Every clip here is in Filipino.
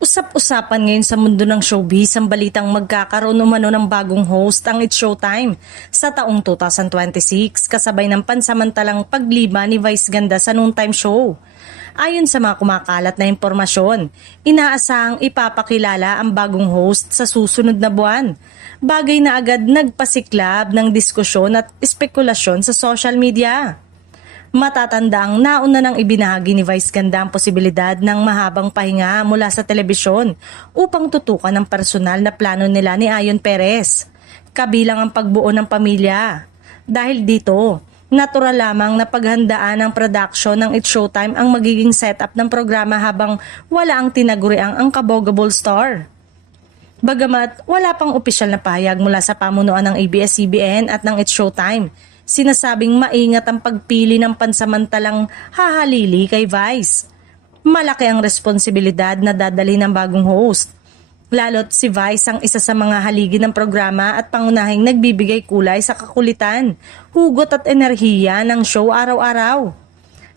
Usap-usapan ngayon sa mundo ng showbiz ang balitang magkakaroon umano ng bagong host ang It's Showtime sa taong 2026 kasabay ng pansamantalang pagliba ni Vice Ganda sa noontime show. Ayon sa mga kumakalat na impormasyon, inaasahang ipapakilala ang bagong host sa susunod na buwan. Bagay na agad nagpasiklab ng diskusyon at espekulasyon sa social media. Matatandaang nauna nang ibinahagi ni Vice Ganda ang posibilidad ng mahabang pahinga mula sa telebisyon upang tutukan ang personal na plano nila ni Ayon Perez, kabilang ang pagbuo ng pamilya. Dahil dito, natural lamang na paghandaan ng production ng It's Showtime ang magiging setup ng programa habang wala ang tinaguriang ang kabogable star. Bagamat wala pang opisyal na pahayag mula sa pamunuan ng ABS-CBN at ng It's Showtime, sinasabing maingat ang pagpili ng pansamantalang hahalili kay Vice. Malaki ang responsibilidad na dadali ng bagong host. Lalo't si Vice ang isa sa mga haligi ng programa at pangunahing nagbibigay kulay sa kakulitan, hugot at enerhiya ng show araw-araw.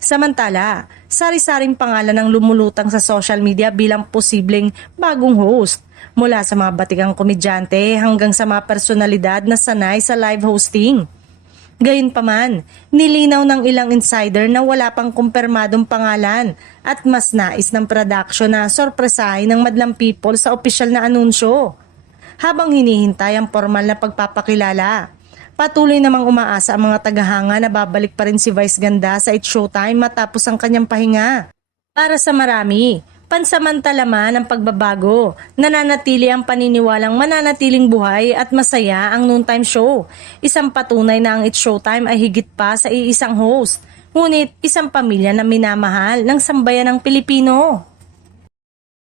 Samantala, sari-saring pangalan ang lumulutang sa social media bilang posibleng bagong host, mula sa mga batikang komedyante hanggang sa mga personalidad na sanay sa live hosting. Gayunpaman, nilinaw ng ilang insider na wala pang kumpirmadong pangalan at mas nais ng production na sorpresahin ng madlang people sa opisyal na anunsyo. Habang hinihintay ang formal na pagpapakilala, patuloy namang umaasa ang mga tagahanga na babalik pa rin si Vice Ganda sa It's Showtime matapos ang kanyang pahinga. Para sa marami, pansamantala man ang pagbabago, nananatili ang paniniwalang mananatiling buhay at masaya ang noontime show. Isang patunay na ang It's Showtime ay higit pa sa iisang host, ngunit isang pamilya na minamahal ng sambayan ng Pilipino.